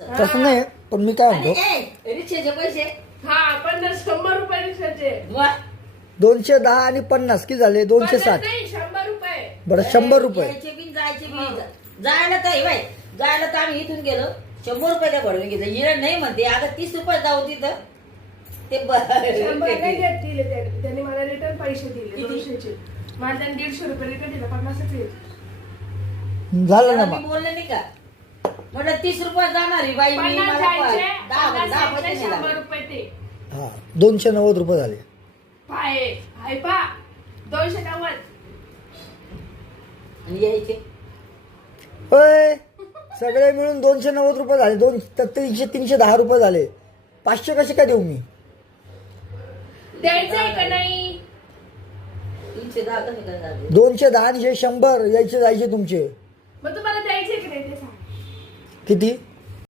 तसं नाही पण मी काय म्हणतो रिक्षाचे पैसे हा 100 रुपये रिक्षाचे 210 आणि 50 किती झाले 260 नाही 100 रुपये बरं 100 रुपये यायचे बी जायचे बी जायला तर बाई जायला तर आम्ही इथून गेलो 100 रुपये त्या भरवून घेतलं हिरा नाही म्हणते अगं 30 रुपये जाऊ तिथं ते 100 नाही देत दिले त्यांनी मला रिटर्न पैसे दिले 200चे मला त्यांनी 150 रुपये रिटर्न दिले 50च येत झालं ना मी मग बोलले नाही का म्हटलं 30 रुपये जाणार आहे बाई मी 50 मला जायचे 10 50 पैसे जायचे, 100 लागले. रुपये ते हा 290 रुपये झाले पाय हाय पा 290 आणि यायचे होय सगळे मिळून 290 रुपये झाले 310 रुपये झाले 500 कसे काय देऊ मी द्यायचंय का नाही 310 कसे काय झाले 210 आणि हे 100 यायचे जायचे तुमचे मग तुम्हाला द्यायचंय की नाही ते सांग किती